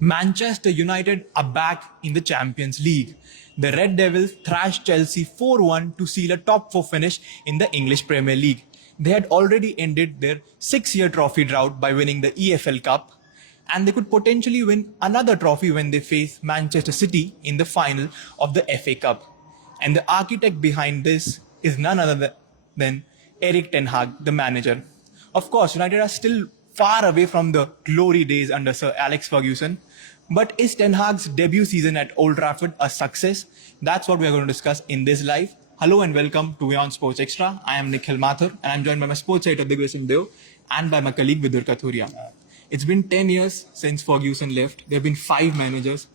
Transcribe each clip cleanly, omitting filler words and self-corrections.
Manchester United are back in the Champions League. The Red Devils thrashed Chelsea 4-1 to seal a top 4 finish in the English Premier League. They had already ended their 6-year trophy drought by winning the EFL Cup, and they could potentially win another trophy when they face Manchester City in the final of the FA Cup. And the architect behind this is none other than Erik Ten Hag, the manager. Of course, United are still far away from the glory days under Sir Alex Ferguson. But is Ten Hag's debut season at Old Trafford a success? That's what we're going to discuss in this live. Hello and welcome to WION Sports Xtra. I am Nikhil Mathur and I'm joined by my sports editor Digvesh Deo and by my colleague Vidur Kathuria. It's been 10 years since Ferguson left. There have been 5 managers.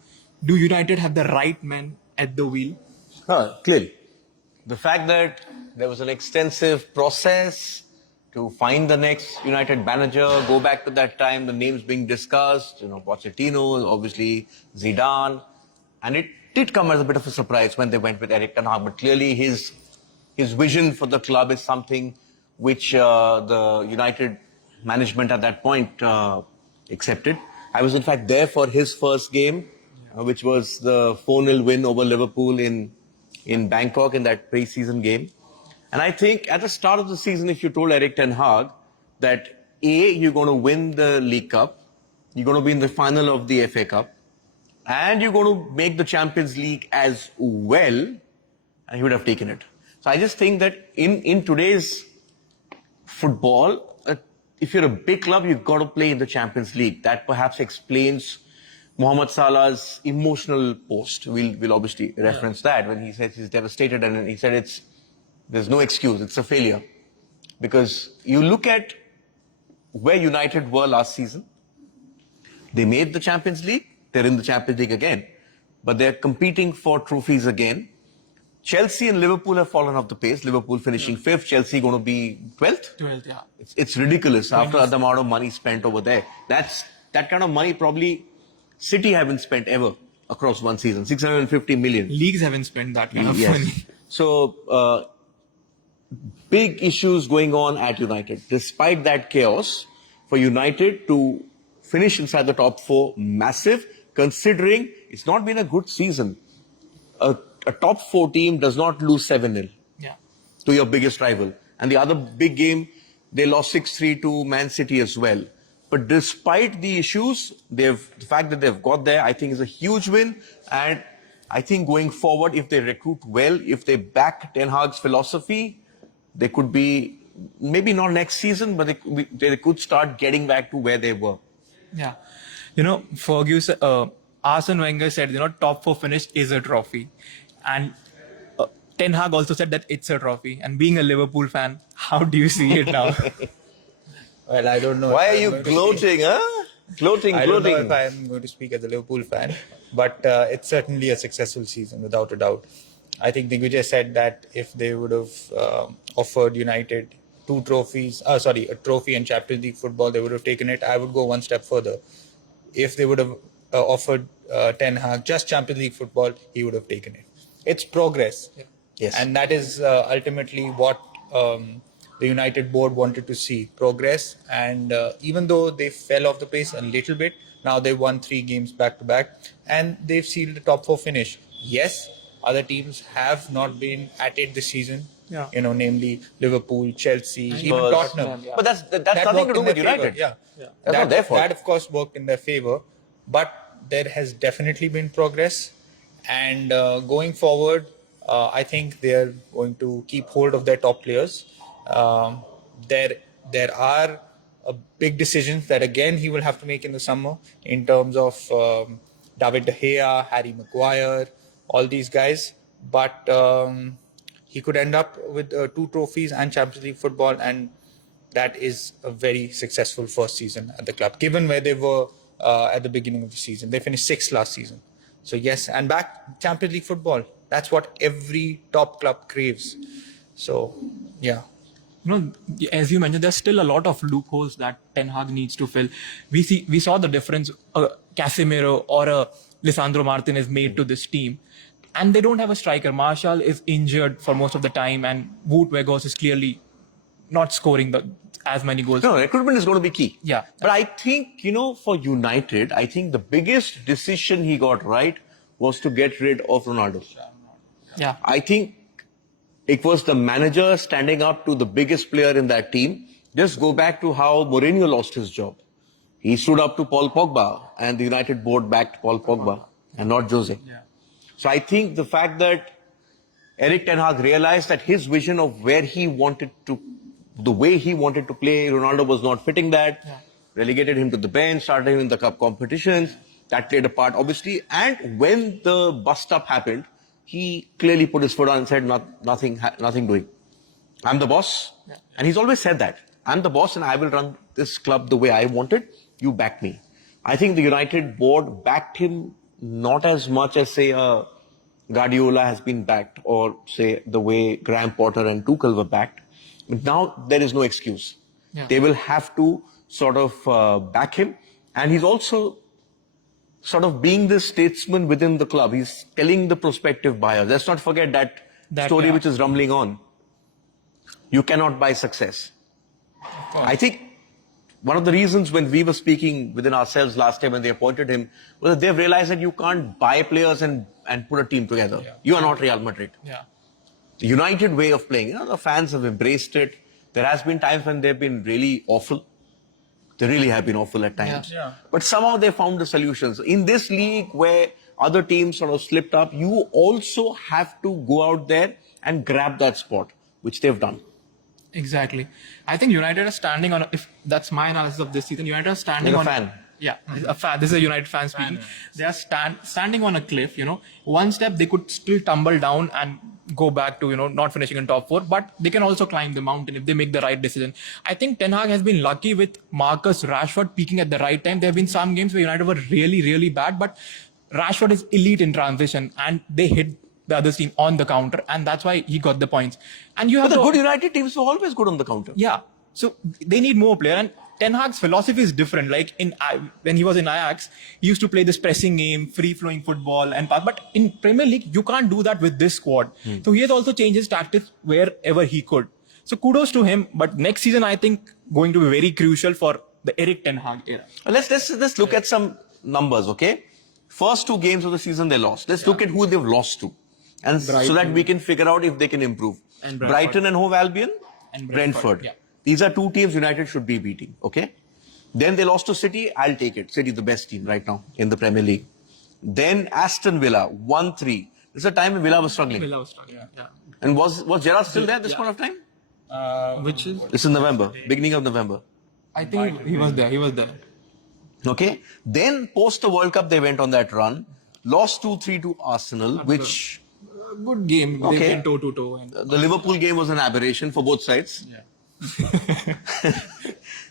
Do United have the right man at the wheel? Clearly. The fact that there was an extensive process to find the next United manager, go back to that time, the names being discussed, Pochettino, obviously Zidane, and it did come as a bit of a surprise when they went with Erik Ten Hag, but clearly his vision for the club is something which the United management at that point accepted. I was in fact there for his first game, which was the 4-0 win over Liverpool in Bangkok in that pre-season game. And I think at the start of the season, if you told Erik Ten Hag that you're going to win the League Cup, you're going to be in the final of the FA Cup, and you're going to make the Champions League as well, and he would have taken it. So I just think that in today's football, if you're a big club, you've got to play in the Champions League. That perhaps explains Mohamed Salah's emotional post. We'll obviously reference that when he says he's devastated, and he said there's no excuse, it's a failure. Because you look at where United were last season, they made the Champions League, they're in the Champions League again, but they're competing for trophies again. Chelsea and Liverpool have fallen off the pace. Liverpool finishing 5th, Chelsea going to be 12th? 12th, yeah. It's ridiculous after the amount of money spent over there. That kind of money probably City haven't spent ever across one season, 650 million. Leagues haven't spent that kind of money. So, big issues going on at United. Despite that chaos, for United to finish inside the top 4, massive, considering it's not been a good season. A top 4 team does not lose 7-0 to your biggest rival. And the other big game, they lost 6-3 to Man City as well. But despite the issues, the fact that they've got there, I think is a huge win. And I think going forward, if they recruit well, if they back Ten Hag's philosophy, they could be, maybe not next season, but they could start getting back to where they were. Yeah. Ferguson, Arsene Wenger said, top 4 finish is a trophy. And Ten Hag also said that it's a trophy. And being a Liverpool fan, how do you see it now? Well, I don't know. Why are you gloating, huh? Gloating. I don't know if I'm going to speak as a Liverpool fan, but it's certainly a successful season, without a doubt. I think Digvijay said that if they would have offered United 2 trophies, a trophy and Champions League football, they would have taken it. I would go one step further. If they would have offered Ten Hag just Champions League football, he would have taken it. It's progress. Yes. And that is ultimately what the United board wanted to see, progress. And even though they fell off the pace a little bit, now they won 3 games back to back and they've sealed the top 4 finish. Yes, other teams have not been at it this season, namely Liverpool, Chelsea, even Tottenham. But that's nothing to do with United. That's not their fault. That, of course, worked in their favour. But there has definitely been progress. And going forward, I think they're going to keep hold of their top players. There are big decisions that, again, he will have to make in the summer in terms of David De Gea, Harry Maguire, all these guys, but he could end up with 2 trophies and Champions League football, and that is a very successful first season at the club, given where they were at the beginning of the season. They finished 6th last season. So yes, and back Champions League football. That's what every top club craves. So, yeah. As you mentioned, there's still a lot of loopholes that Ten Hag needs to fill. We saw the difference Casemiro or a Lisandro Martinez made to this team. And they don't have a striker. Martial is injured for most of the time, and Wout Weghorst is clearly not scoring as many goals. No, recruitment is going to be key. Yeah. But I think, for United, I think the biggest decision he got right was to get rid of Ronaldo. Yeah. I think it was the manager standing up to the biggest player in that team. Just go back to how Mourinho lost his job. He stood up to Paul Pogba, and the United board backed Paul Pogba and not Jose. Yeah. So I think the fact that Erik Ten Hag realized that his vision of the way he wanted to play, Ronaldo was not fitting that, relegated him to the bench, started him in the cup competitions. That played a part, obviously. And when the bust-up happened, he clearly put his foot on and said, nothing doing. I'm the boss. Yeah. And he's always said that. I'm the boss and I will run this club the way I want it. You back me. I think the United board backed him not as much as, say, Guardiola has been backed, or, say, the way Graham Potter and Tuchel were backed. But now there is no excuse. Yeah. They will have to sort of back him. And he's also sort of being the statesman within the club. He's telling the prospective buyers. Let's not forget that story which is rumbling on. You cannot buy success. I think one of the reasons when we were speaking within ourselves last time when they appointed him was that they've realized that you can't buy players and put a team together. Yeah. You are not Real Madrid. Yeah. The United way of playing, the fans have embraced it. There has been times when they've been really awful. They really have been awful at times. Yeah. Yeah. But somehow they found the solutions. In this league where other teams sort of slipped up, you also have to go out there and grab that spot, which they've done. Exactly. I think United are standing on, if that's my analysis of this season, United are standing on... fan. Yeah, a fan. This is a United fan speaking. They are standing on a cliff, One step, they could still tumble down and go back to, not finishing in top 4, but they can also climb the mountain if they make the right decision. I think Ten Hag has been lucky with Marcus Rashford peaking at the right time. There have been some games where United were really, really bad, but Rashford is elite in transition and they hit the other team on the counter, and that's why he got the points. And you have but the good United teams were always good on the counter. Yeah. So they need more player, and Ten Hag's philosophy is different. Like when he was in Ajax, he used to play this pressing game, free-flowing football and pass. But in Premier League, you can't do that with this squad. So he has also changed his tactics wherever he could. So kudos to him. But next season, I think going to be very crucial for the Erik Ten Hag era. Let's look at some numbers, okay? First 2 games of the season they lost. Let's look at who they've lost to, and Brighton, so that we can figure out if they can improve. And Brighton and Hove Albion and Brentford. Yeah. These are 2 teams United should be beating, okay? Then they lost to City. I'll take it. City, the best team right now in the Premier League. Then Aston Villa, 1-3. This is a time when Villa was struggling. Villa was struggling, yeah. And was Gerrard still there at this point of time? Which is? It's in November, beginning of November. I think he was there. Okay. Then post the World Cup, they went on that run. Lost 2-3 to Arsenal, which... Good game. Okay. They went toe to toe. The Liverpool game was an aberration for both sides. Yeah.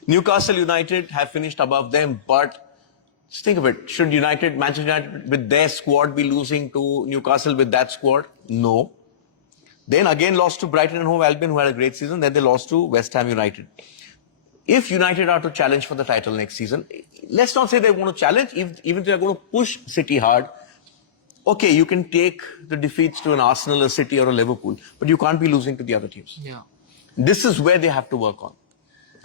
Newcastle United have finished above them, but just think of it. Should Manchester United with their squad be losing to Newcastle with that squad? No. Then again lost to Brighton and Hove Albion, who had a great season. Then they lost to West Ham United. If United are to challenge for the title next season, let's not say they want to challenge, even if they're going to push City hard. Okay, you can take the defeats to an Arsenal, a City or a Liverpool, but you can't be losing to the other teams. Yeah. This is where they have to work on.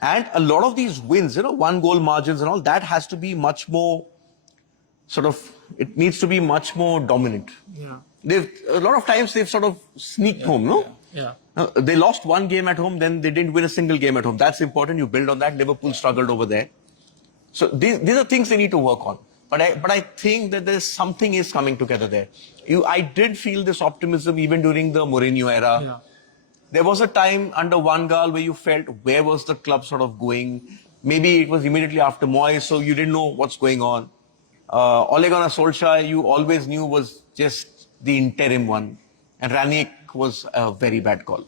And a lot of these wins, 1-goal margins and all, that has to be much more it needs to be much more dominant. Yeah. A lot of times they've sort of sneaked home, no? Yeah. They lost 1 game at home, then they didn't win a single game at home. That's important. You build on that. Liverpool struggled over there. So these are things they need to work on. But I think that there's something is coming together there. I did feel this optimism even during the Mourinho era. Yeah. There was a time under Van Gaal where you felt where was the club sort of going. Maybe it was immediately after Moyes, so you didn't know what's going on. Ole Gunnar Solskjaer, you always knew was just the interim one. And Ranić was a very bad call.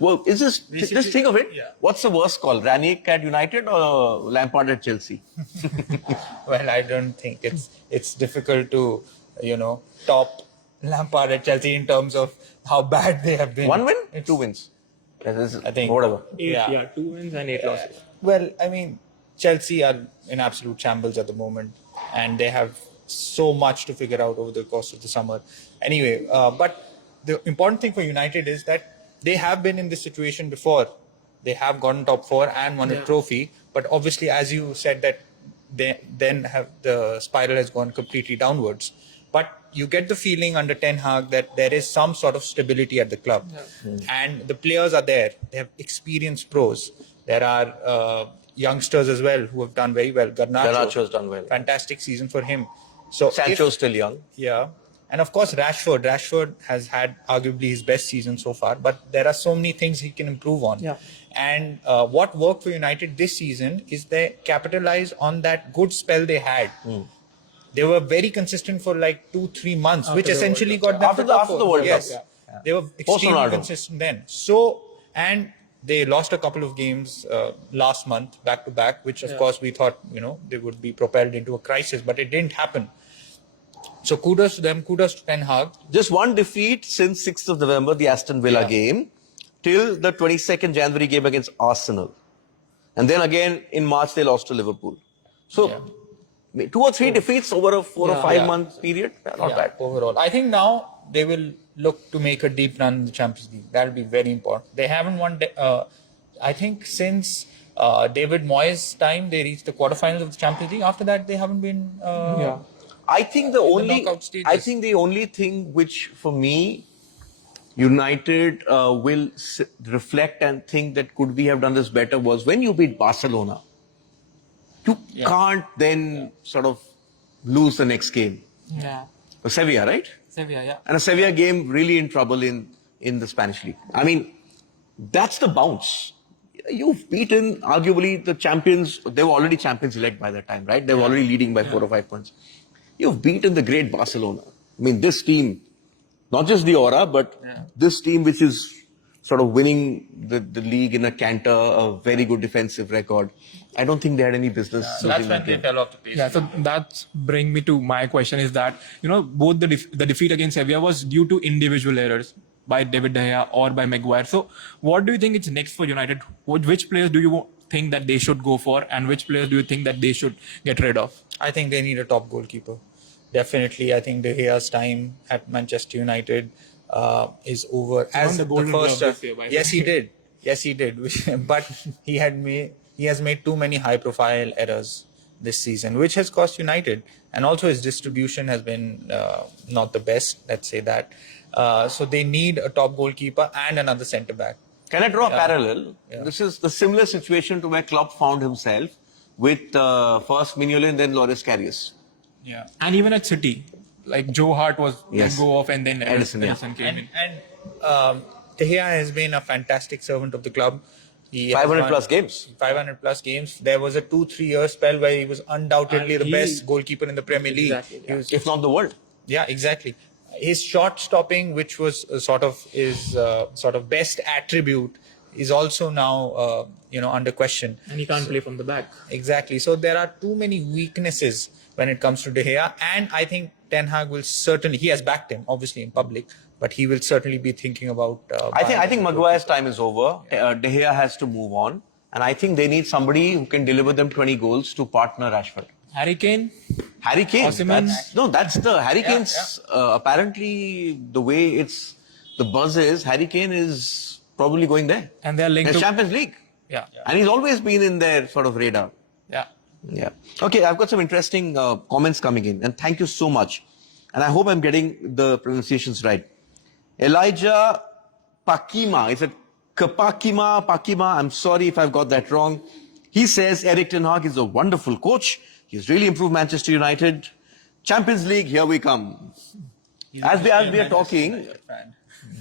Well, just think of it. Yeah. What's the worst call? Ranić at United or Lampard at Chelsea? Well, I don't think it's difficult to, top Lampard at Chelsea in terms of how bad they have been. 1 win? 2 wins. I think. Whatever. 2 wins and 8 losses. Well, I mean, Chelsea are in absolute shambles at the moment, and they have so much to figure out over the course of the summer. Anyway, but the important thing for United is that they have been in this situation before They have gotten top 4 and won a trophy. But obviously, as you said, that the spiral has gone completely downwards. But you get the feeling under Ten Hag that there is some sort of stability at the club. And the players are there. They have experienced pros. There are youngsters as well who have done very well. Garnacho has done well. Fantastic season for him. So Sancho's still young. Yeah. And of course, Rashford. Rashford has had arguably his best season so far, but there are so many things he can improve on. Yeah. And what worked for United this season is they capitalized on that good spell they had. They were very consistent for like 2-3 months, which essentially got them After to top the 4. World Cup. Yes. They were extremely Ronaldo. consistent then. So, and they lost a couple of games last month, back to back, which of course we thought, they would be propelled into a crisis, but it didn't happen. So kudos to them, kudos to Ten Hag. Just one defeat since 6th of November, the Aston Villa game, till the 22nd January game against Arsenal. And then again in March, they lost to Liverpool. So 2 or 3 defeats over a 4 or 5 month period. Not bad. Overall. I think now they will look to make a deep run in the Champions League. That will be very important. They haven't won, I think since David Moyes' time, they reached the quarterfinals of the Champions League. After that, they haven't been... I think the only thing which for me United will reflect and think that could we have done this better was when you beat Barcelona. You can't then sort of lose the next game. Yeah. Sevilla, right? Sevilla, yeah. And a Sevilla game really in trouble in the Spanish league. I mean, that's the bounce. You've beaten arguably the champions. They were already champions elect by that time, right? They were already leading by 4 or 5 points. You've beaten the great Barcelona. I mean, this team, not just the aura, but this team which is sort of winning the league in a canter, a very good defensive record. I don't think they had any business. So that's when they fell off the pace. Yeah, so that's bring me to my question is that, both the defeat against Sevilla was due to individual errors by David De Gea or by Maguire. So what do you think is next for United? Which players do you think that they should go for and which players do you think that they should get rid of? I think they need a top goalkeeper. Definitely, I think De Gea's time at Manchester United is over. As the first, yes, he did. Yes, he did. But he has made too many high-profile errors this season, which has cost United. And also his distribution has been not the best. Let's say that. So they need a top goalkeeper and another centre-back. Can I draw a parallel? This is the similar situation to where Klopp found himself with first Mignolet and then Loris Karius. Yeah. And even at City, like Joe Hart was let go off and then Edison came in. And De Gea has been a fantastic servant of the club. He 500 plus games. 500 plus games. There was a 2-3 year spell where he was undoubtedly the best goalkeeper in the Premier League. Exactly, He was, If not the world. yeah, exactly. His shot stopping, which was sort of his best attribute, is also now under question. And he can't play from the back. Exactly. So there are too many weaknesses when it comes to De Gea, and I think Ten Hag will certainly, he has backed him obviously in public, but he will certainly be thinking about. I think Maguire's time is over. De Gea has to move on, and I think they need somebody who can deliver them 20 goals to partner Rashford. Harry Kane? Harry Kane. Osimhen? That's the Harry Kane's. Apparently, the way the buzz is, Harry Kane is probably going there. And they are linked the to Champions League. Yeah. And he's always been in their sort of radar. Yeah. Yeah. Okay, I've got some interesting comments coming in, and thank you so much. And I hope I'm getting the pronunciations right. Elijah Pakima, is it Pakima? I'm sorry if I've got that wrong. He says Erik Ten Hag is a wonderful coach. He's really improved Manchester United. Champions League, here we come. As we are talking,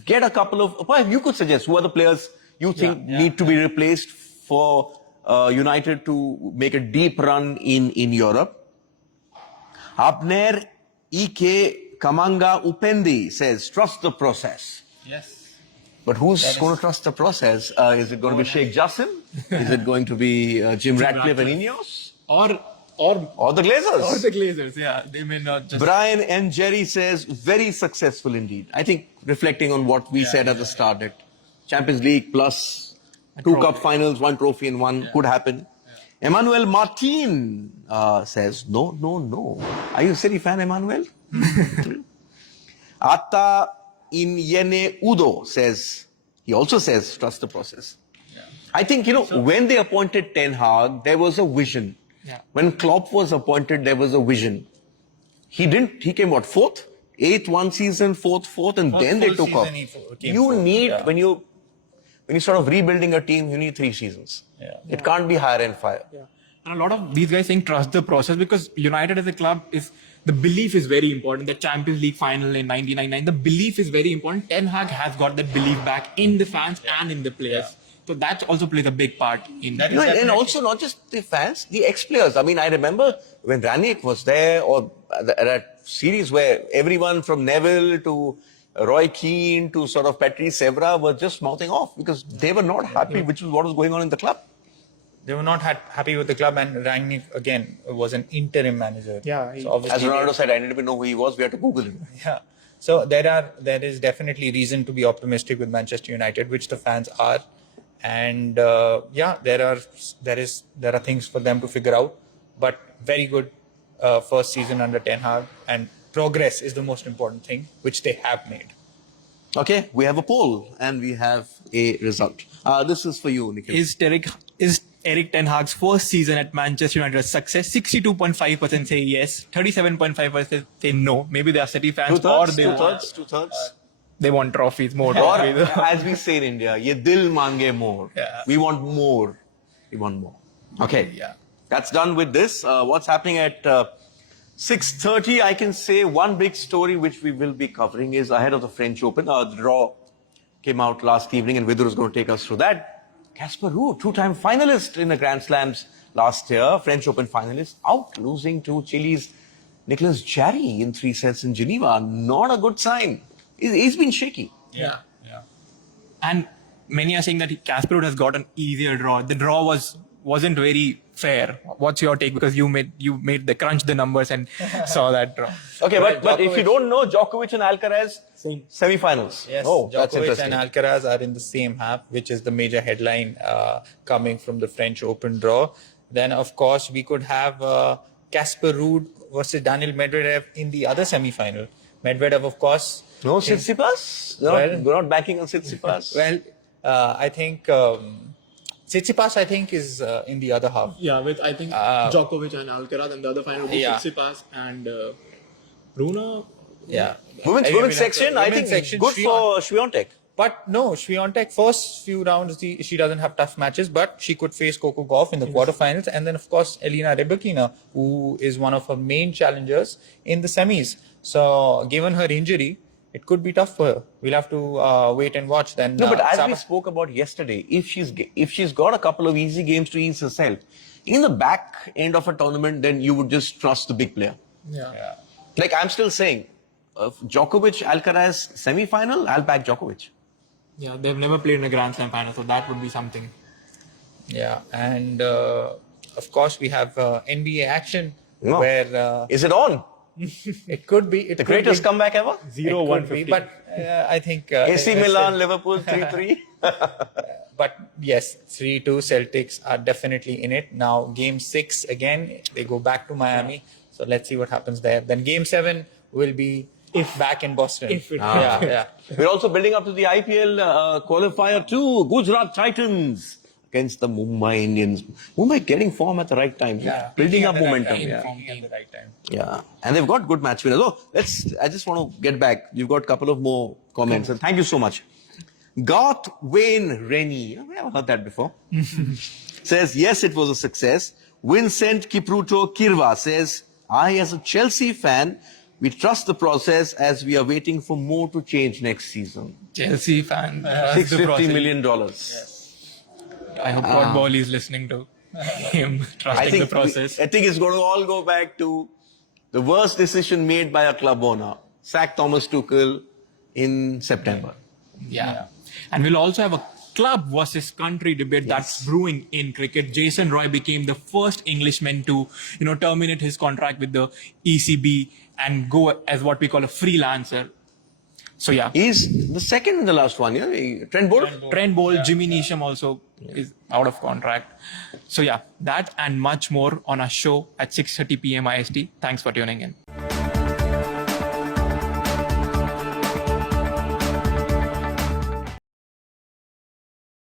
get a couple of, well, you could suggest who are the players you think need to be replaced for United to make a deep run in Europe. Abner E.K. Kamanga Upendi says, trust the process. Yes. But who's going to trust the process? Is it going to be Sheikh Jassim? Is it going to be Jim Ratcliffe and Ineos? Or the Glazers? Or the Glazers, yeah. They may not just... Brian and Jerry says, very successful indeed. I think reflecting on what we said at the start, that Champions League plus 2 cup finals, 1 trophy and 1 could happen. Yeah. Emmanuel Martin says, no. Are you a City fan, Emmanuel? Ata Inyene Udo says, he also says, trust the process. Yeah. I think, when they appointed Ten Hag, there was a vision. Yeah. When Klopp was appointed, there was a vision. He came what, fourth? Eighth one season, fourth, and then they took off. When you're sort of rebuilding a team, you need 3 seasons. Yeah. It can't be hire and fire. Yeah. And a lot of these guys saying trust the process, because United as a club the belief is very important. The Champions League final in 1999, the belief is very important. Ten Hag has got that belief back in the fans and in the players. Yeah. So that also plays a big part in that. And also not just the fans, the ex-players. I mean, I remember when Ranić was there, or that series where everyone from Neville to Roy Keane to sort of Patrice Evra were just mouthing off because they were not happy, which was what was going on in the club. They were not happy with the club, and Ranić again was an interim manager. Yeah, so obviously as Ronaldo said, I didn't even know who he was. We had to Google him. Yeah. So there is definitely reason to be optimistic with Manchester United, which the fans are, and there are things for them to figure out. But very good first season under Ten Hag, and progress is the most important thing, which they have made. Okay, we have a poll and we have a result. This is for you, Nikhil. Is Erik Ten Hag's first season at Manchester United a success? 62.5% say yes, 37.5% say no. Maybe they are City fans, or Two-thirds. They want trophies, more Or, trophies. as we say in India, ye dil mange more. Yeah. We want more. We want more. Okay. Yeah. That's done with this. What's happening at 6:30? I can say one big story which we will be covering is ahead of the French Open. The draw came out last evening, and Vidur is going to take us through that. Casper Ruud, 2-time finalist in the Grand Slams last year, French Open finalist, out losing to Chile's Nicolas Jarry in 3 sets in Geneva. Not a good sign. He's been shaky. Yeah. And many are saying that Casper Ruud has got an easier draw. The draw wasn't very fair. What's your take? Because you made the crunch the numbers and saw that draw. Okay, but if you don't know, Djokovic and Alcaraz, semi-finals. Yes, oh, that's Djokovic interesting. and Alcaraz are in the same half, which is the major headline coming from the French Open draw. Then, of course, we could have Casper Ruud versus Daniel Medvedev in the other semi-final. Medvedev, of course. No Tsitsipas? We're not banking on Tsitsipas. Well, I think Tsitsipas, is in the other half. Yeah, with I think Djokovic and Alcaraz, and the other final will be Tsitsipas and Bruna. Yeah. Women's section, I think good for Swiatek. But no, Swiatek, first few rounds, she doesn't have tough matches, but she could face Coco Gauff in the quarterfinals. And then, of course, Elina Rybakina, who is one of her main challengers in the semis. So, given her injury, it could be tough for her. We'll have to wait and watch then. No, but as we spoke about yesterday, if she's got a couple of easy games to ease herself, in the back end of a tournament, then you would just trust the big player. Yeah. Like I'm still saying, Djokovic, Alcaraz semi-final, I'll back Djokovic. Yeah, they've never played in a Grand Slam final, so that would be something. Yeah, and of course we have NBA action where is it on? it could be The greatest comeback ever? 0-150. But I think AC Milan, Liverpool 3-3. But yes, 3-2 Celtics are definitely in it. Now game 6 again, they go back to Miami. So let's see what happens there. Then game 7 will be back in Boston. We're also building up to the IPL qualifier 2. Gujarat Titans against the Mumbai Indians. Mumbai getting form at the right time. Building up momentum. At the right time. Yeah. And they've got good match winners. Oh, I just want to get back. You've got a couple of more comments. And thank you so much. Garth Wayne Rennie. I've never heard that before. Says, yes, it was a success. Vincent Kipruto Kirva says, I, as a Chelsea fan, we trust the process as we are waiting for more to change next season. Chelsea fan. $650 million. I hope Todd Bowley is listening to him, trusting the process. I think it's going to all go back to the worst decision made by a club owner. Sack Thomas Tuchel in September. Yeah. And we'll also have a club versus country debate that's brewing in cricket. Jason Roy became the first Englishman to, terminate his contract with the ECB and go as what we call a freelancer. So yeah. He's the second in the last one, yeah? Trent Bolt? Jimmy Neesham also is out of contract. So yeah, that and much more on our show at 6:30 p.m. IST. Thanks for tuning in.